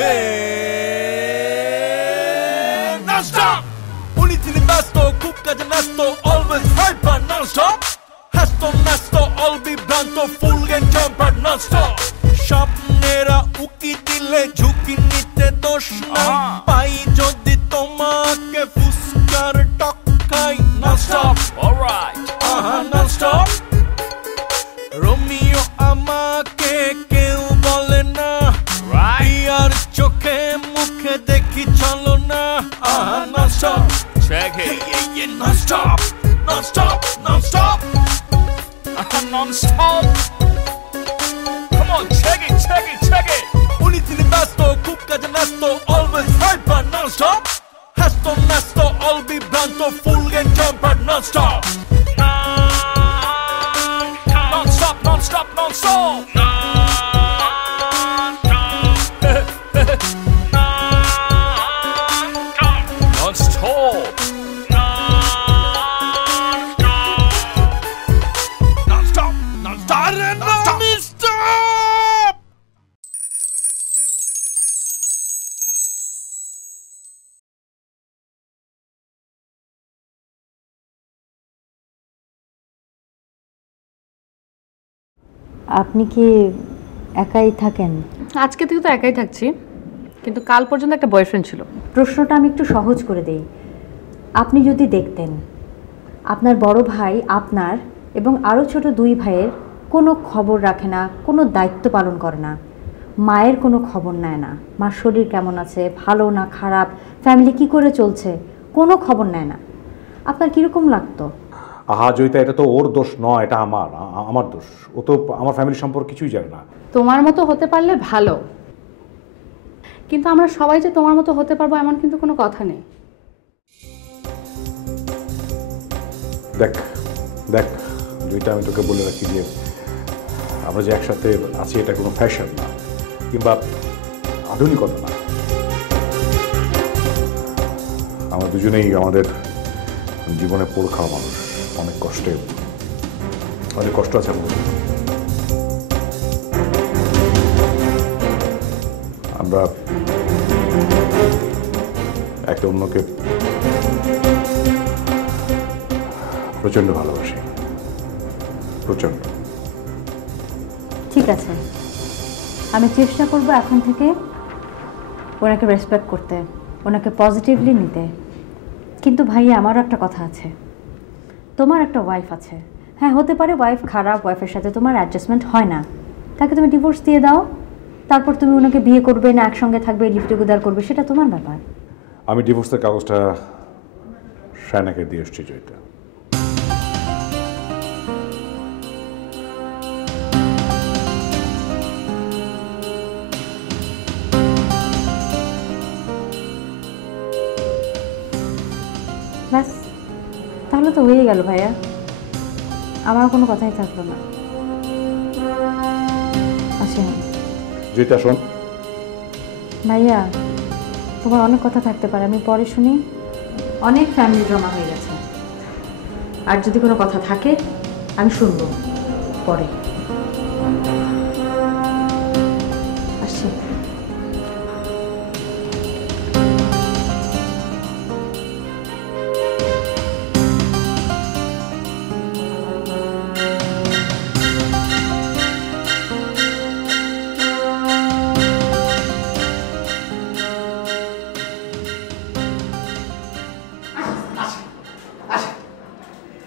Hey, non-stop. Unitini basto, kupkaja nasto, always hyper non-stop. Hasto nasto, all be blanto, full and jumper non-stop. স্বপ্নেরা উকি দিলে ঝুঁকি নিতে দোষ নাই পাই যদি তোমাকে ফুসকার টক খাই non-stop. Alright, non-stop. রোমিও আমাকে কেউ বলে না আর চোখে মুখে দেখি চলো না non-stop. Check it. Yeah, non-stop, non-stop, non-stop, non-stop. Come on, check it, check it, check it. Unitini basto, kupkaja nasto, always hyper non-stop. Hasto nasto, all be blanto, full and jumper non-stop. Non-stop, non-stop, non-stop. আপনি কি একাই থাকেন? আজকে থেকে তো একাই থাকছি, কিন্তু কাল পর্যন্ত একটা বয়ফ্রেন্ড ছিল। প্রশ্নটা আমি একটু সহজ করে দেই। আপনি যদি দেখতেন আপনার বড় ভাই আপনার এবং আরও ছোট দুই ভাইয়ের কোনো খবর রাখে না, কোনো দায়িত্ব পালন করে না, মায়ের কোনো খবর নেয় না, মার শরীর কেমন আছে, ভালো না খারাপ, ফ্যামিলি কি করে চলছে, কোনো খবর নেয় না, আপনার কীরকম লাগতো? আহা জয়িতা, এটা তো ওর দোষ নয়, এটা আমার দোষ। ও তো আমার ফ্যামিলি সম্পর্কে কিছুই জানে না। তোমার মতো হতে পারলে ভালো, কিন্তু আমরা সবাই যে তোমার মতো হতে পারবো এমন কিন্তু কোনো কথা নেই। দেখ দেখ জয়িতা, আমি তোকে বলে রাখি যে আমরা যে একসাথে আছি এটা কোনো ফ্যাশন না কিংবা আধুনিকতা না। আমরা দুজনেই আমাদের জীবনে পোড় খাওয়া মানুষ, অনেক কষ্ট আছে আমাদের। আমরা একে অন্যকে প্রচন্ড ভালোবাসি, প্রচন্ড। ঠিক আছে, আমি চেষ্টা করব এখন থেকে ওনাকে রেসপেক্ট করতে, ওনাকে পজিটিভলি নিতে। কিন্তু ভাইয়া, আমারও একটা কথা আছে। তোমার একটা ওয়াইফ আছে, হ্যাঁ হতে পারে ওয়াইফ খারাপ, ওয়াইফের সাথে তোমার অ্যাডজাস্টমেন্ট হয় না, তাকে তুমি ডিভোর্স দিয়ে দাও, তারপর তুমি ওনাকে বিয়ে করবে না একসঙ্গে থাকবে, লিভ টুগেদার করবে, সেটা তোমার ব্যাপার। আমি ডিভোর্সের কাগজটা শায়নাকে দিয়ে এসছি জয়িতা। ব্যাস, তাহলে তো হয়ে গেল ভাইয়া, আমার কোনো কথাই থাকলো না। আচ্ছা জয়িতা শোন। ভাইয়া, তোমার অনেক কথা থাকতে পারে, আমি পরে শুনি। অনেক ফ্যামিলি ড্রামা হয়ে গেছে, আর যদি কোনো কথা থাকে আমি শুনবো পরে। আসছি।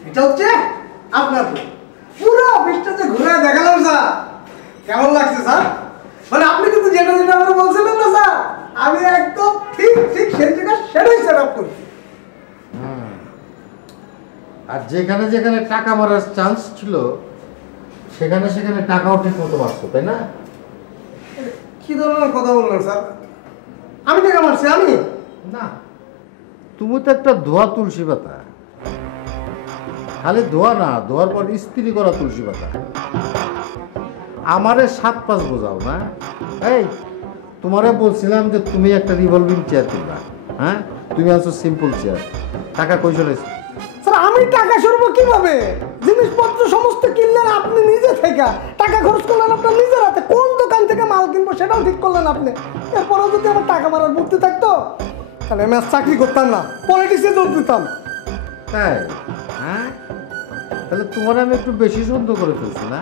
এটা হচ্ছে আপনার পুরো অফিসটাতে ঘুরে দেখালাম স্যার। কেমন লাগছে স্যার? মানে আপনি কিন্তু যেটা যেটা আমার বলছিলেন না স্যার, আমি একদম ঠিক ঠিক সেই জায়গা সেটাই সেট আপ করছি। আর যেখানে যেখানে টাকা মারার চান্স ছিল সেখানে সেখানে টাকাও ঠিক মতো মারছো, তাই না? কি ধরনের কথা বললেন স্যার? আমি টাকা মারছি? আমি না, তুমি তো একটা ধোয়া তুলসী পাতা। খালি ধোয়া না, ধোয়ার পর ইস্ত্রি করা তুলসী পাতা। আমারে 7-5 বোঝাও না। এই তোমারে বলছিলাম যে তুমি একটা রিভলভিং চেয়ার কিনবা, হ্যাঁ? তুমি আছো সিম্পল চেয়ার। টাকা কই চলেছে? স্যার আমি টাকা সরবো কিভাবে? জিনিসপত্র সমস্ত কিনলেন আপনি নিজে থেকে, টাকা খরচ করলেন আপনার নিজের হাতে। কোন দোকান অনলাইন থেকে মাল কিনবো সেটাও ঠিক করলেন আপনি। এরপরেও যদি আমার টাকা মারার বুদ্ধি থাকতো তাহলে আমি আর চাকরি করতাম না, পলিটিক্সে যোগ দিতাম। তাই? হ্যাঁ, তাহলে তোমার আমি একটু বেশি সন্দেহ করে ফেলছি না?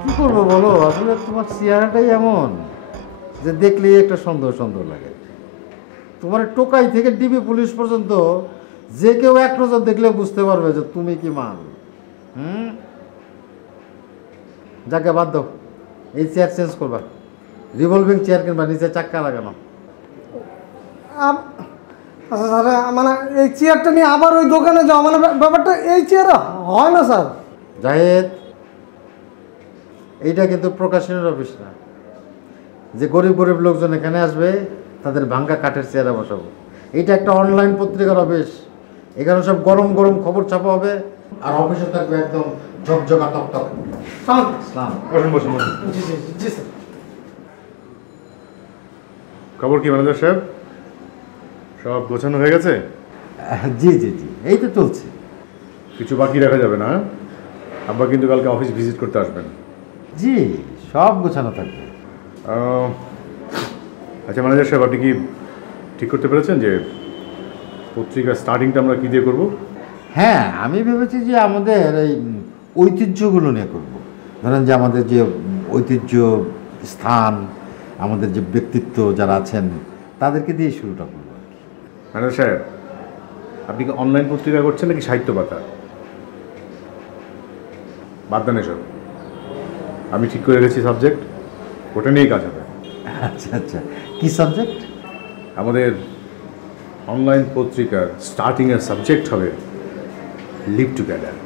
কি করবো বলো, আসলে তোমার চেহারাটাই এমন যে দেখলেই একটা সন্দেহ সন্দেহ লাগে। তোমার টোকাই থেকে ডিবি পুলিশ পর্যন্ত যে কেউ এক নজর দেখলে বুঝতে পারবে যে তুমি কি মাল। যাকে বাদ দাও, এই চেয়ার চেঞ্জ করবা, রিভলভিং চেয়ার কিনবা, নিচে চাক্কা লাগানো। আচ্ছা স্যার, মানে এই চেয়ারটা নিয়ে আবার ওই দোকানে যাওয়া, মানে ব্যাপারটা এই চেয়ার হয় না স্যার। জাহেদ, এইটা কিন্তু প্রকাশনের অফিস না যে গরিব গরিব লোকজন এখানে আসবে তাদের ভাঙ্গা কাঠের চেয়ারে বসাবো। এইটা একটা অনলাইন পত্রিকার অফিস, এখানে সব গরম গরম খবর ছাপা হবে, আর অফিসে থাকবে একদম ঝকঝকা তকতক। সালাম। বসুন বসুন বসুন। জি জি জি স্যার। খবর কি ম্যানেজার সাহেব, সব গোছানো হয়ে গেছে? জি জি জি, এই তো চলছে। কিছু বাকি রাখা যাবে না? আব্বা কিন্তু কালকে অফিস ভিজিট করতে আসবেন। জি, সব গোছানো থাকবে। আচ্ছা ম্যানেজার সাহেব, আপনি কি ঠিক করতে পেরেছেন যে পত্রিকার স্টার্টিংটা আমরা কী দিয়ে করবো? হ্যাঁ, আমি ভেবেছি যে আমাদের এই ঐতিহ্যগুলো নিয়ে করব। ধরেন যে আমাদের যে ঐতিহ্য, স্থান, আমাদের যে ব্যক্তিত্ব যারা আছেন তাদেরকে দিয়ে শুরুটা করবো। ম্যানেজার সাহেব, আপনি কি অনলাইন পত্রিকা করছেন নাকি সাহিত্য পাতা? বাদ দেন এসব, আমি ঠিক করে গেছি সাবজেক্ট, ওটা নিয়েই কাজ হবে। আচ্ছা আচ্ছা, কী সাবজেক্ট? আমাদের অনলাইন পত্রিকার স্টার্টিংয়ের সাবজেক্ট হবে লিভ টুগেদার।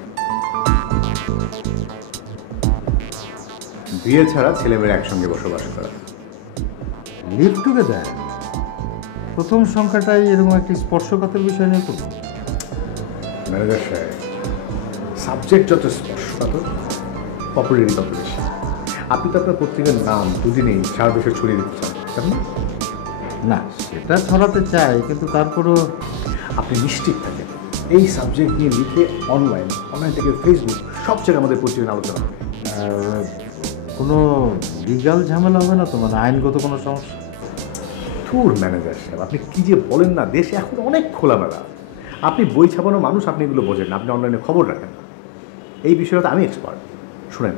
বিয়ে ছাড়া ছেলেমেয়েরা একসঙ্গে বসবাস করা। Live together? প্রথম সংখ্যাটাই এরকম একটি স্পর্শকাতর বিষয় নিয়ে করবো? ম্যানেজার সাহেব, সাবজেক্ট যত স্পর্শকাতর, পপুলারিটি তত বেশি। আপনি তো আপনার পত্রিকার নাম দুদিনেই সারা দেশে ছড়িয়ে দিতে চান, তাই না? না, সেটা ছড়াতে চাই, কিন্তু তারপরও আপনি নিশ্চিত থাকেন এই সাবজেক্ট নিয়ে লিখে অনলাইন থেকে ফেসবুক সব জায়গায় আমাদের পত্রিকার আলোচনা হবে। কোনো লিগাল ঝামেলা হবে না তো, মানে আইনগত কোনো সমস্যা? থুর ম্যানেজার সাহেব, আপনি কী যে বলেন না, দেশে এখন অনেক খোলামেলা। আপনি বই ছাপানো মানুষ, আপনি এগুলো বোঝেন না, আপনি অনলাইনে খবর রাখেন না। এই বিষয়টা আমি এক্সপার্ট। শুনেন,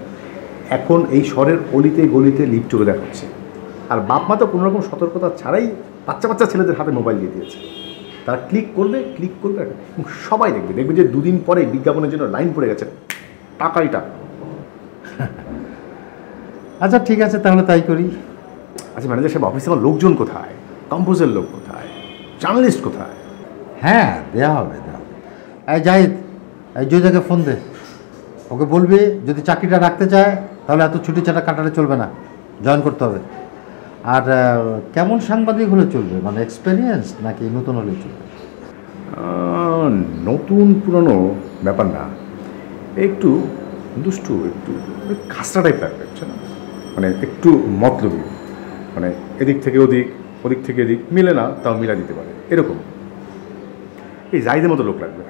এখন এই শহরের অলিতে গলিতে লিভ টুগেদার হচ্ছে, আর বাপ মা তো কোনোরকম সতর্কতা ছাড়াই বাচ্চা বাচ্চা ছেলেদের হাতে মোবাইল দিয়ে দিয়েছে। তারা ক্লিক করবে সবাই দেখবে যে দুদিন পরে বিজ্ঞাপনের জন্য লাইন পড়ে গেছে, টাকাই টাকা। আচ্ছা ঠিক আছে, তাহলে তাই করি। আচ্ছা ম্যানেজার সাহেব, অফিসে আমার লোকজন কোথায়? কম্পোজের লোক কোথায়? জার্নালিস্ট কোথায়? হ্যাঁ, দেওয়া হবে। এই জাহিদ, এই জয়দাকে ফোন দে, ওকে বলবি যদি চাকরিটা রাখতে চায় তাহলে এত ছুটি ছাটা কাটালে চলবে না, জয়েন করতে হবে। আর কেমন সাংবাদিক হলে চলবে, মানে এক্সপেরিয়েন্স নাকি নতুন হলে চলবে? নতুন পুরনো ব্যাপার না, একটু দুষ্টু, একটু খাসরা টাইপ লাগবে, না মানে একটু মতলবী, মানে এদিক থেকে ওদিক, ওদিক থেকে এদিক, মিলে না তাও মিলা দিতে পারে, এরকম। এই জাহিদের মতো লোক লাগবে।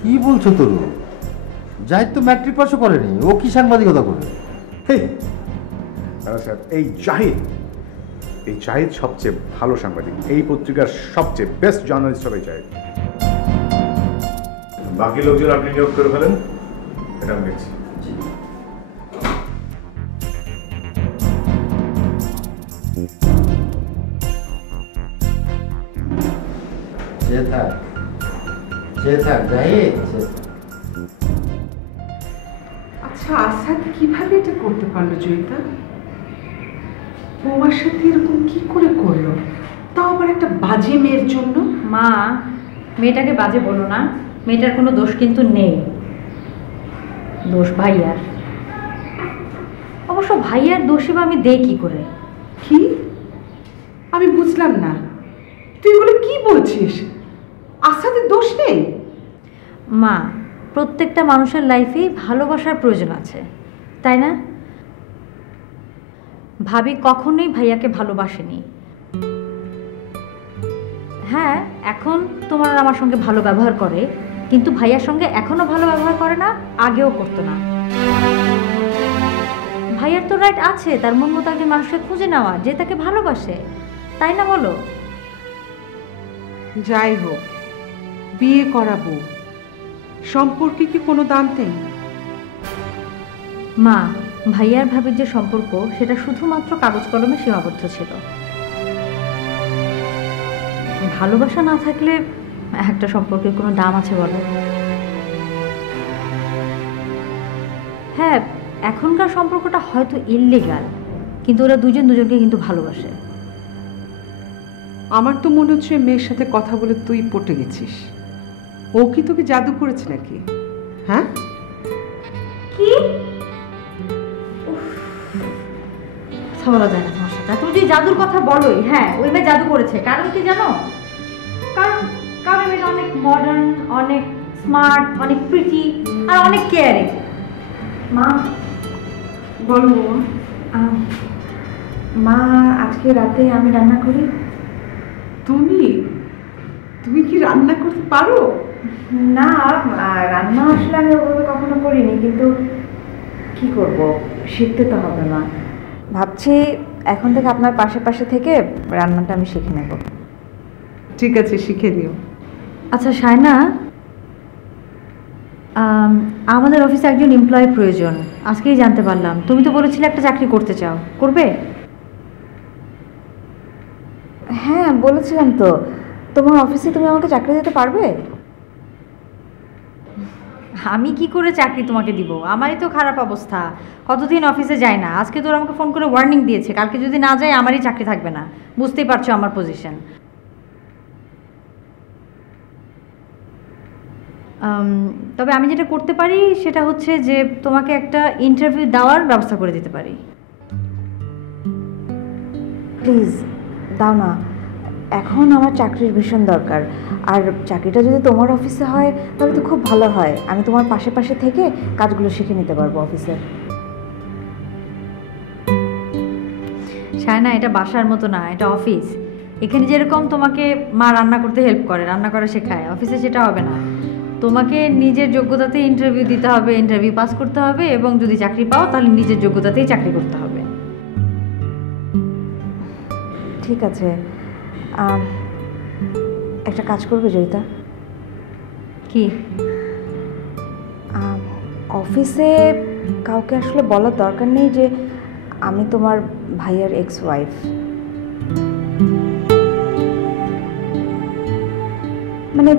কি বলছো তরু? জাহিদ তো ম্যাট্রিক পাসও করেনি, ও কি সাংবাদিকতা করবে? স্যার, এই জাহিদ সবচেয়ে ভালো সাংবাদিক, এই পত্রিকার সবচেয়ে বেস্ট জার্নালিস্ট হবে জাহিদ। বাকি লোকজন আপনি নিয়োগ করে ফেলেন, এটা আমি দেখছি। আচ্ছা, আসাদ কিভাবে এটা করতে পারলো জয়িতা? বউয়ার সাথে এরকম কি করে করলো, তাও আবার একটা বাজে মেয়ের জন্য? মা, মেয়েটাকে বাজে বলো না, মেয়েটার কোনো দোষ কিন্তু নেই, দোষ ভাইয়ার। অবশ্য ভাইয়ার দোষী বা আমি দেই কি করে? কি? আমি বুঝলাম না, তুই এগুলো কি বলছিস? আসাদের দোষ নেই? মা, প্রত্যেকটা মানুষের লাইফেই ভালোবাসার প্রয়োজন আছে, তাই না? ভাবি কখনোই ভাইয়াকে ভালোবাসেনি। হ্যাঁ, এখন তোমার আমার সঙ্গে ভালো ব্যবহার করে, কিন্তু ভাইয়ার সঙ্গে এখনো ভালো ব্যবহার করে না, আগেও করতো না। ভাইয়ার তো রাইট আছে তার মন মতো একজন মানুষকে খুঁজে নেওয়া যে তাকে ভালোবাসে, তাই না বলো? যাই হোক, বিয়ে করাবো, সম্পর্কে কি কোনো দাম নেই? মা, ভাইয়ার ভাবির যে সম্পর্ক সেটা শুধুমাত্র কাগজ কলমে সীমাবদ্ধ ছিল। ভালোবাসা না থাকলে একটা সম্পর্কের কোনো দাম আছে বলো? হ্যাঁ, এখনকার সম্পর্কটা হয়তো ইললিগাল, কিন্তু ওরা দুজন দুজনকে কিন্তু ভালোবাসে। আমার তো মনে হচ্ছে মেয়ের সাথে কথা বলে তুই পটে গেছিস। ও কি তোকে জাদু করেছে নাকি? হ্যাঁ, কি কথা বলা যায় না তোমার সাথে। তুমি যদি জাদুর কথা বলোই, হ্যাঁ ওই মেয়ে জাদু করেছে। কারণ কি জানো? কারণ কারণ মেয়েটা অনেক মডার্ন, অনেক স্মার্ট, অনেক প্রিটি আর অনেক কেয়ারিং। মা বলো। মা, আজকে রাতে আমি রান্না করি। তুমি তুমি কি রান্না করতে পারো? না, রান্না আসলে আমি ওভাবে কখনো করিনি, কিন্তু কি করব, শিখতে তো হবে। না, ভাবছি এখন থেকে আপনার পাশে পাশে থেকে রান্নাটা আমি শিখে নেব। ঠিক আছে, শিখে নিও। আচ্ছা শায়না, আমাদের অফিসে একজন এমপ্লয়ি প্রয়োজন, আজকেই জানতে পারলাম। তুমি তো বলেছিলে একটা চাকরি করতে চাও, করবে? হ্যাঁ বলেছিলাম তো। তোমার অফিসে তুমি আমাকে চাকরি দিতে পারবে? আমি কি করে চাকরি তোমাকে দিব? আমারই তো খারাপ অবস্থা, কতদিন অফিসে যাই না। আজকে তোর আমাকে ফোন করে ওয়ার্নিং দিয়েছে, কালকে যদি না যায় আমারই চাকরি থাকবে না। বুঝতেই পারছো আমার পজিশন। তবে আমি যেটা করতে পারি সেটা হচ্ছে যে তোমাকে একটা ইন্টারভিউ দেওয়ার ব্যবস্থা করে দিতে পারি। প্লিজ দাও না, এখন আমার চাকরির ভীষণ দরকার। আর চাকরিটা যদি তোমার অফিসে হয় তাহলে তো খুব ভালো হয়। আমি তোমার পাশে পাশে থেকে কাজগুলো শিখে নিতে পারবো অফিসে। শায়না, এটা বাসার মতো না, এটা অফিস। এখানে যেরকম তোমাকে মা রান্না করতে হেল্প করে, রান্না করা শেখায়, অফিসে সেটা হবে না। তোমাকে নিজের যোগ্যতাতে ইন্টারভিউ দিতে হবে, ইন্টারভিউ পাস করতে হবে, এবং যদি চাকরি পাও তাহলে নিজের যোগ্যতাতেই চাকরি করতে হবে। ঠিক আছে, একটা কাজ করবে জয়িতা? কি? অফিসে কাউকে আসলে বলার দরকার নেই যে আমি তোমার ভাইয়ের এক্স ওয়াইফ। মানে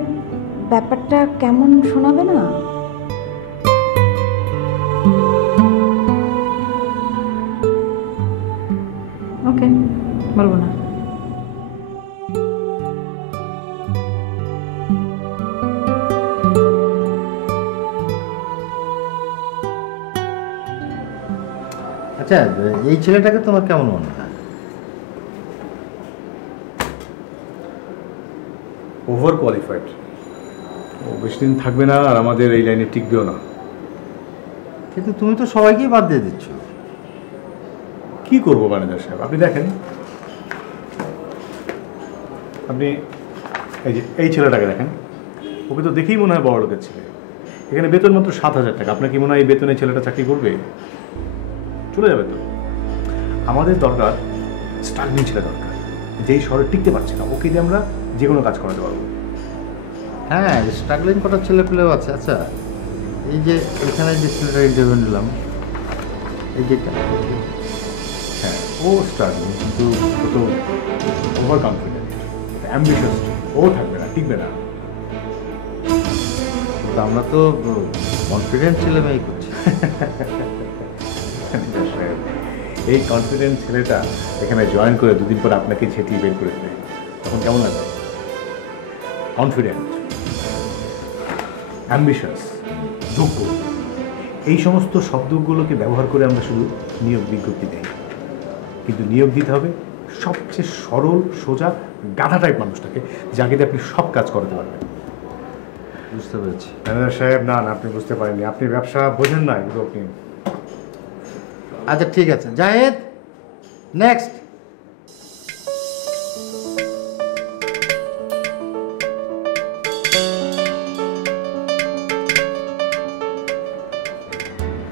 ব্যাপারটা কেমন শোনাবে না? ওকে, বলবো না। আচ্ছা, এই ছেলেটাকে তোমার কেমন মনে হয়? ওভার কোয়ালিফাইড, ও বেশি দিন থাকবে না আর আমাদের এই লাইনে টিকবেও না। কিন্তু তুমি তো সবাইকেই বাদ দিয়ে দিচ্ছ। কি করবো ম্যানেজার সাহেব? আপনি দেখেন, আপনি এই যে এই ছেলেটাকে দেখেন, ওকে তো দেখেই মনে হয় বড় লোকের ছেলে। এখানে বেতন মাত্র 7,000 টাকা। আপনার কি মনে হয় এই বেতনে ছেলেটা চাকরি করবে? চলে যাবে তো। আমাদের দরকার স্ট্রাগলিং ছেলে দরকার, যেই শহরে টিকতে পারছে না, ওকে দিয়ে আমরা যে কোনো কাজ করাতে পারবো। হ্যাঁ, স্ট্রাগলিং করার ছেলে পেলেও আছে। আচ্ছা, এই যে এখানে যে ছেলেটা ইন্টারভিউ নিলাম, এই যেটা, হ্যাঁ ও স্ট্রাগলিং, কিন্তু ও তো ওভার কনফিডেন্ট, অ্যাম্বিশিয়াস। ও থাকবে না, টিকবে না। আমরা তো কনফিডেন্ট ছেলে মেয়ে করছি। এই কনফিডেন্ট ছেলেটা এখানে জয়েন করে দুদিন পর আপনাকে ছেটিয়ে বের করে দেবে, তখন কেমন লাগবে? কনফিডেন্ট, অ্যাম্বিশাস, যোগ্য, এই সমস্ত শব্দগুলোকে ব্যবহার করে আমরা শুধু নিয়োগ বিজ্ঞপ্তি দেই। কিন্তু নিয়োগ দিতে হবে সবচেয়ে সরল, সোজা, গাধা টাইপ মানুষটাকে, যাকে দিয়ে আপনি সব কাজ করাতে পারবেন। বুঝতে পেরেছি ম্যানেজার সাহেব। না না, আপনি বুঝতে পারেননি, আপনি ব্যবসা বোঝেন না এগুলো আপনি। আচ্ছা ঠিক আছে জাহেদ, নেক্সট।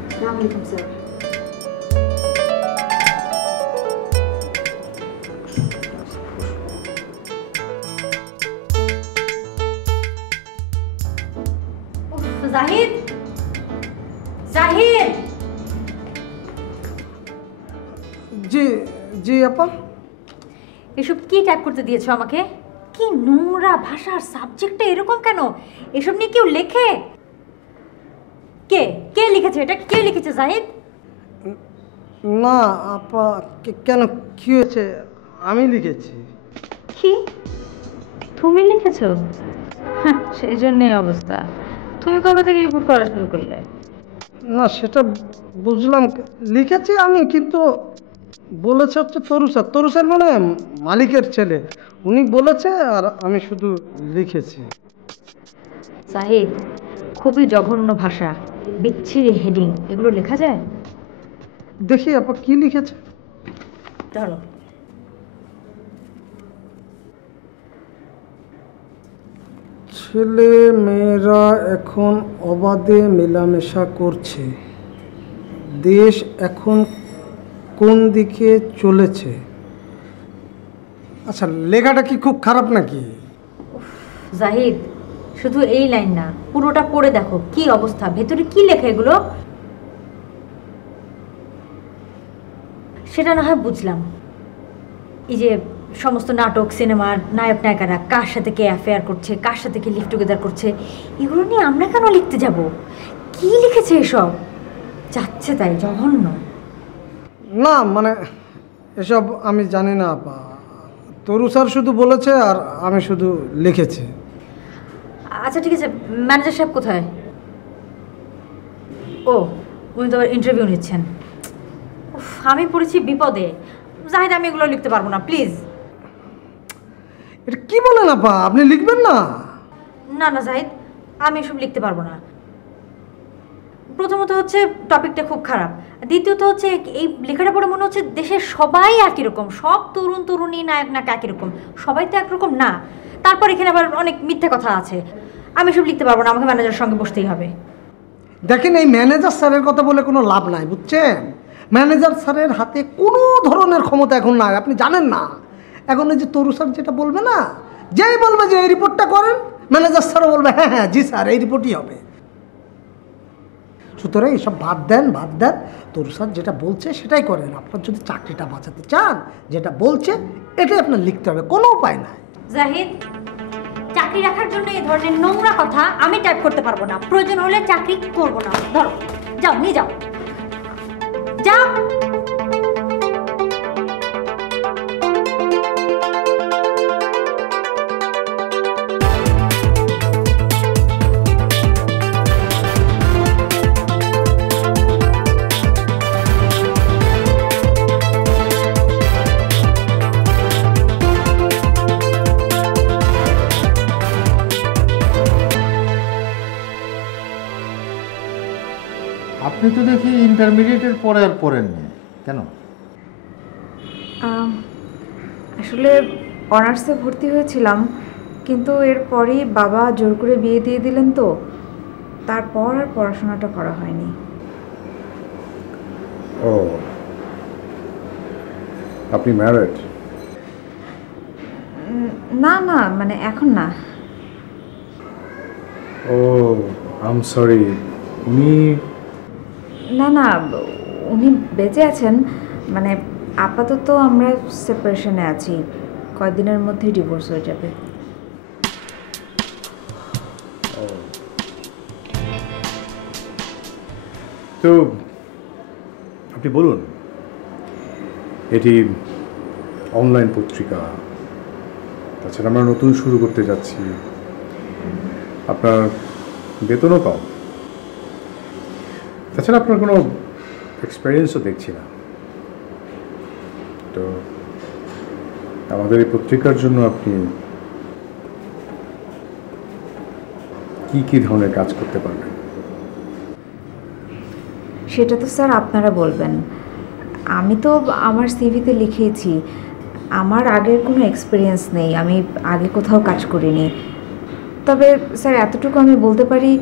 আসসালামু আলাইকুম স্যার। জাহিদ, জাহিদ। জি জি আপা। এসব কি টাইপ করতে দিয়েছো আমাকে? কি নোংরা ভাষার সাবজেক্টটা এরকম কেন? এসব নিয়ে কেউ লেখে? কে কে লিখেছে এটা? কে লিখেছে জাহিদ? না আপা, কেন কি হয়েছে? আমি লিখেছি। কি তুমি লিখেছো? সেই জন্যই অবস্থা। তুমি কবে থেকে রিপোর্ট করা শুরু করলে? না সেটা বুঝলাম, লিখেছি আমি, কিন্তু বলেছে হচ্ছে তরুসার মানে মালিকের ছেলে, উনি বলেছে আর আমি শুধু লিখেছি। জাহিদ, খুবই জঘন্য ভাষা, বিচ্ছিরি হেডিং, এগুলো লেখা যায়? দেখি আপা কি লিখেছে। ধরো। ছেলে মেয়েরা এখন অবাধে মেলামেশা করছে, দেশ এখন কোন দিকে চলেছে। আচ্ছা, লেখাটা কি খুব খারাপ নাকি? জাহিদ, শুধু এই লাইন না, পুরোটা পড়ে দেখো কি অবস্থা, ভেতরে কি লেখা এগুলো। সেটা না হয় বুঝলাম, এই যে সমস্ত নাটক সিনেমার নায়ক নায়িকারা কার সাথে কে অ্যাফেয়ার করছে, কার সাথে কে লিভ টুগেদার করছে, এগুলো নিয়ে আমরা কেন লিখতে যাব? কি লিখেছে এসব? যাচ্ছে তাই, জঘন্য। না মানে এসব আমি জানি না আপা, তরু স্যার শুধু বলেছে আর আমি শুধু লিখেছি। আচ্ছা ঠিক আছে, ম্যানেজার সাহেব কোথায়? ও, উনি তো আবার ইন্টারভিউ নিচ্ছেন। আমি পড়েছি বিপদে। জাহিদ, আমি এগুলো লিখতে পারবো না, প্লিজ। এটা কি বলেন আপা, আপনি লিখবেন না? না না জাহিদ, আমি এসব লিখতে পারবো না। প্রথমত হচ্ছে টপিকটা খুব খারাপ, দ্বিতীয়ত হচ্ছে এই লেখাটা পড়ে মনে হচ্ছে দেশের সবাই একই রকম, সব তরুণ তরুণী নায়ক নায়ক একই রকম, সবাই তো একরকম না। তারপর এখানে আবার অনেক মিথ্যে কথা আছে। আমি এসব লিখতে পারবো না, আমাকে ম্যানেজারের সঙ্গে বসতেই হবে। দেখেন, এই ম্যানেজার স্যারের কথা বলে কোনো লাভ নাই, বুঝছেন? ম্যানেজার স্যারের হাতে কোনো ধরনের ক্ষমতা এখন নাই, আপনি জানেন না। এখন এই যে তরু স্যার যেটা বলবে না, যেই বলবে যে এই রিপোর্টটা করেন, ম্যানেজার স্যারও বলবে হ্যাঁ হ্যাঁ জি স্যার, এই রিপোর্টই হবে। সুতরাং এসব বাদ দেন। তরু স্যার যেটা বলছে সেটাই করেন। আপনার যদি চাকরিটা বাঁচাতে চান, যেটা বলছে এটাই আপনার লিখতে হবে, কোনো উপায় নাই। জাহিদ, চাকরি রাখার জন্য এই ধরনের নোংরা কথা আমি টাইপ করতে পারবো না। প্রয়োজন হলে চাকরি করবো না। ধরো, যাও, নিয়ে যাও, যাও। আপনি তো দেখি ইন্টারমিডিয়েটের পরে আর পড়েননি কেন? আসলে অনার্সে ভর্তি হয়েছিলাম, কিন্তু এরপরই বাবা জোর করে বিয়ে দিয়ে দিলেন, তো তারপর আর পড়াশোনাটা করা হয়নি। ও, আপনি ম্যারিড? না না, মানে এখন না। ও, আই এম সরি। উনি? না না, উনি বেঁচে আছেন, মানে আপাতত আমরা সেপারেশনে আছি, কয়েকদিনের মধ্যেই ডিভোর্স হয়ে যাবে। তো আপনি বলুন, এটি অনলাইন পত্রিকা, তাছাড়া আমরা নতুন শুরু করতে যাচ্ছি, আপনার বেতনও কম, তাছাড়া আপনার কোনো এক্সপিরিয়েন্সও দেখছি না। তো আমাদের এই পত্রিকার জন্য আপনি কি কি ধরনের কাজ করতে পারবেন? সেটা তো স্যার আপনারা বলবেন। আমি তো আমার সিভিতে লিখেছি আমার আগের কোনো এক্সপিরিয়েন্স নেই, আমি আগে কোথাও কাজ করিনি। তবে স্যার এতটুকু আমি বলতে পারি,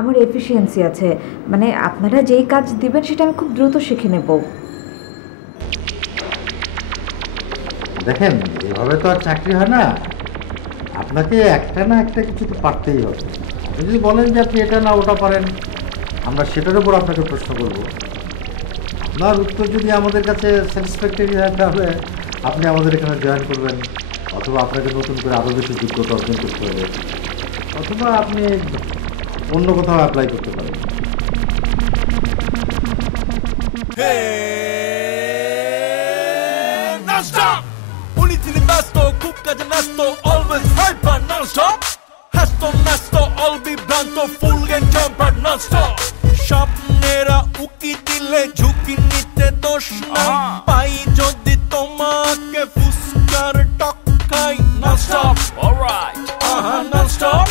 আমার এফিসিয়েন্সি আছে, মানে আপনারা যেই কাজ দিবেন সেটা আমি খুব দ্রুত শিখে নেব। দেখেন, এভাবে তো আর চাকরি হয় না, আপনাকে একটা না একটা কিছু তো পারতেই হবে। আপনি যদি বলেন যে আপনি এটা না ওটা পারেন, আমরা সেটার উপর আপনাকে প্রশ্ন করব। আপনার উত্তর যদি আমাদের কাছে স্যাটিসফ্যাক্টরি হয় তাহলে আপনি আমাদের এখানে জয়েন করবেন, অথবা আপনাকে নতুন করে আরও বেশি যোগ্যতা অর্জন করতে হবে, অথবা আপনি অন্য কোথাও অ্যাপ্লাই করতে পারেন। Non-stop! Uniti di basto, cucca di nasto, always hyper non-stop. Hasto nasto, all be blanto, full and jumper non-stop. স্বপ্নেরা উকি দিলে ঝুঁকি নিতে দোষ নাই, পাই যদি তোমাকে ফুসকার টক্কাই non-stop. Alright, non-stop.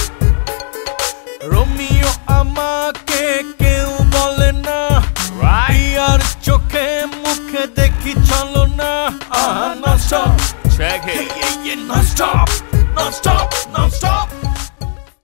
রোমিও আমাকে কেউ বলে না, আর চোখে মুখে দেখি চলো না non-stop. Check it. Non-stop, non-stop, non-stop.